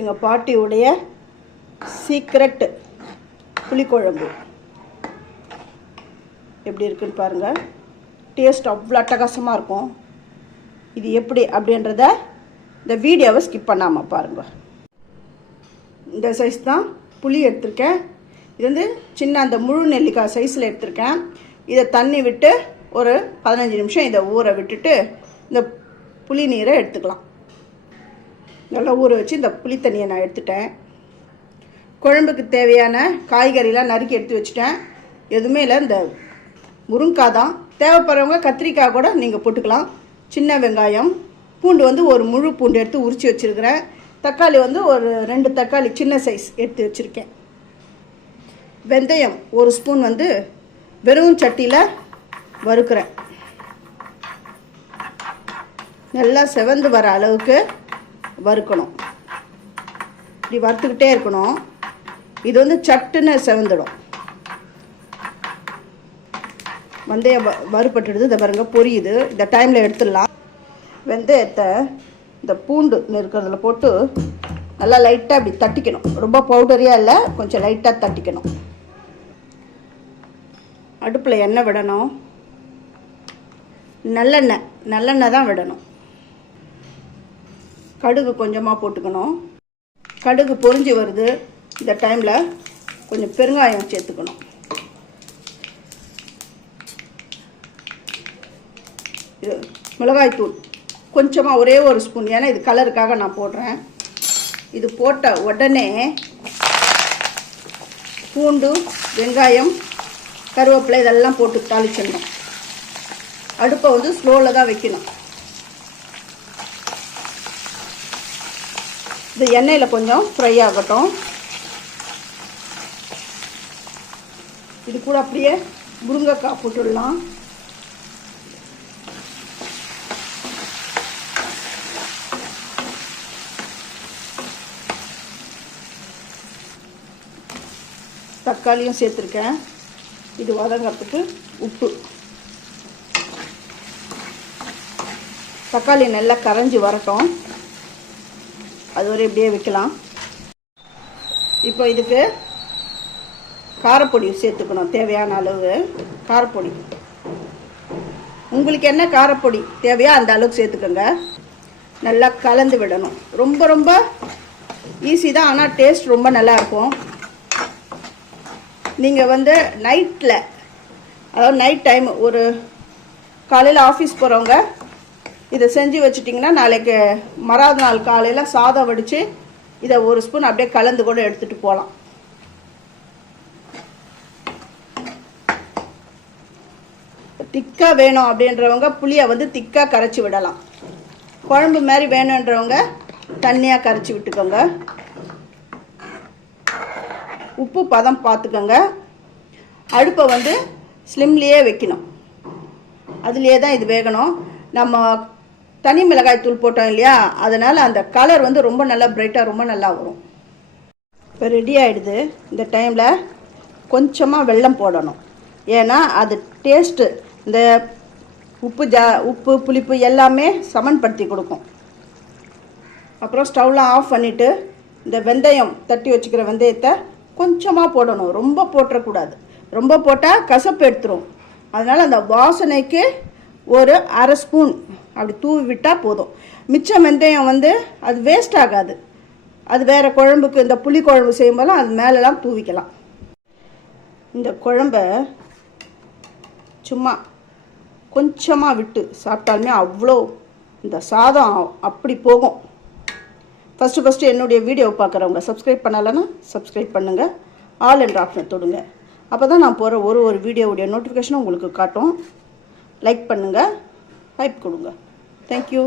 எங்கள் பாட்டியுடைய சீக்ரெட் புளிக்குழம்பு. எப்படி இருக்குன்னு பாருங்கள் டேஸ்ட் அவ்வளோ அட்டகாசமாக இருக்கும். இது எப்படி அப்படின்றத இந்த வீடியோவை ஸ்கிப் பண்ணாமல் பாருங்கள் இந்த சைஸ் தான் புளி எடுத்திருக்கேன். இது வந்து சின்ன அந்த முழு நெல்லிக்காய் சைஸில் எடுத்திருக்கேன். இதை தண்ணி விட்டு ஒரு பதினஞ்சு நிமிஷம் இதை ஊற விட்டுட்டு இந்த புளி நீரை எடுத்துக்கலாம். நல்லா ஊற வச்சு இந்த புளி தண்ணியை நான் எடுத்துட்டேன். குழம்புக்கு தேவையான காய்கறிலாம் நறுக்கி எடுத்து வச்சுட்டேன். எதுவுமே இல்லை இந்த முருங்காய் தான். தேவைப்படுறவங்க கத்திரிக்காய் கூட நீங்கள் போட்டுக்கலாம். சின்ன வெங்காயம் பூண்டு வந்து ஒரு முழு பூண்டு எடுத்து உரித்து வச்சுருக்கிறேன். தக்காளி வந்து ஒரு ரெண்டு தக்காளி சின்ன சைஸ் எடுத்து வச்சுருக்கேன். வெந்தயம் ஒரு ஸ்பூன் வந்து வெறும் சட்டியில் வறுக்கிறேன். நல்லா செவந்து வர அளவுக்கு வறுக்கணும். இப்படி வறுத்துக்கிட்டே இருக்கணும். இது வந்து சட்டுன்னு செவந்துடும். வெந்தயம் வ- வறுபட்டுடுது. இந்த பாருங்க பொரியுது. இந்த டைமில் எடுத்துடலாம். வெந்தயத்தை இந்த பூண்டு இருக்கிறதுல போட்டு நல்லா லைட்டாக இப்படி தட்டிக்கணும். ரொம்ப பவுடரியாக இல்லை கொஞ்சம் லைட்டாக தட்டிக்கணும். அடுப்பில் எண்ணெய் விடணும். நல்லெண்ணெய் நல்லெண்ணெய் தான் விடணும். கடுகு கொஞ்சமாக போட்டுக்கணும். கடுகு பொரிஞ்சு வருது. இந்த டைமில் கொஞ்சம் பெருங்காயம் சேர்த்துக்கணும். இது மிளகாய்த்தூள் கொஞ்சமாக ஒரே ஒரு ஸ்பூன். ஏன்னா இது கலருக்காக நான் போடுறேன். இது போட்ட உடனே பூண்டு வெங்காயம் கருவேப்பிலை இதெல்லாம் போட்டு தாளிச்சிடணும். அடுப்பை வந்து ஸ்லோவில் தான் வைக்கணும். இது எண்ணெயில் கொஞ்சம் ஃப்ரை ஆகட்டும். இது கூட அப்படியே முருங்கைக்காய் போட்டுடலாம். தக்காளியும் சேர்த்துருக்கேன். இது வதங்கிறதுக்கு உப்பு. தக்காளி நல்லா கரைஞ்சி வரட்டும். அது வரை இப்படியே வைக்கலாம் இப்போ இதுக்கு காரப்பொடி சேர்த்துக்கணும் தேவையான அளவு காரப்பொடி. உங்களுக்கு என்ன காரப்பொடி தேவையோ அந்த அளவுக்கு சேர்த்துக்கோங்க. நல்லா கலந்து விடணும். ரொம்ப ரொம்ப ஈஸி தான் ஆனால் டேஸ்ட் ரொம்ப நல்லா இருக்கும். நீங்கள் வந்து நைட்டில் அதாவது நைட் டைம் ஒரு காலையில் ஆஃபீஸ் போகிறவங்க இதை செஞ்சு வச்சுட்டிங்கன்னா நாளைக்கு மறாவது நாள் காலையில் சாதம் வடித்து இதை ஒரு ஸ்பூன் அப்படியே கலந்து கூட எடுத்துகிட்டு போகலாம் திக்காக வேணும் அப்படின்றவங்க புளியை வந்து திக்காக கரைச்சி விடலாம். குழம்பு மாதிரி வேணுன்றவங்க தண்ணியாக கரைச்சி விட்டுக்கோங்க. உப்பு பதம் பார்த்துக்கோங்க அடுப்பை வந்து ஸ்லிம்லேயே வைக்கணும். அதுலேயே தான் இது வேகணும். நம்ம தனி மிளகாய் தூள் போட்டோம் இல்லையா? அதனால் அந்த கலர் வந்து ரொம்ப நல்லா பிரைட்டாக ரொம்ப நல்லா வரும். இப்போ ரெடி ஆகிடுது இந்த டைமில் கொஞ்சமாக வெல்லம் போடணும். ஏன்னா அது டேஸ்ட்டு இந்த உப்பு ஜா உப்பு புளிப்பு எல்லாமே சமன்படுத்தி கொடுக்கும். அப்புறம் ஸ்டவ்லாம் ஆஃப் பண்ணிவிட்டு இந்த வெந்தயம் தட்டி வச்சுக்கிற வெந்தயத்தை கொஞ்சமாக போடணும். ரொம்ப போட்டுறக்கூடாது. ரொம்ப போட்டால் கசப்பு எடுத்துரும். அதனால் அந்த வாசனைக்கு ஒரு அரை ஸ்பூன் அப்படி தூவி விட்டால் போதும். மிச்சம் வெந்தயம் வந்து அது வேஸ்ட் ஆகாது. அது வேறு குழம்புக்கு இந்த புளி குழம்பு செய்யும்போதெல்லாம் அது மேலெலாம் தூவிக்கலாம். இந்த குழம்ப சும்மா கொஞ்சமாக விட்டு சாப்பிட்டாலுமே அவ்வளோ இந்த சாதம் அப்படி போகும். ஃபஸ்ட்டு ஃபஸ்ட்டு என்னுடைய வீடியோ பார்க்குறவங்க சப்ஸ்கிரைப் பண்ணலைன்னா சப்ஸ்கிரைப் பண்ணுங்கள் ஆல் என்ற ஆப்ஷன் தொடுங்க. அப்போ தான் நான் போகிற ஒரு ஒரு வீடியோவுடைய நோட்டிஃபிகேஷனும் உங்களுக்கு காட்டும். லைக் பண்ணுங்கள் ஹைப் கொடுங்க. தேங்க்யூ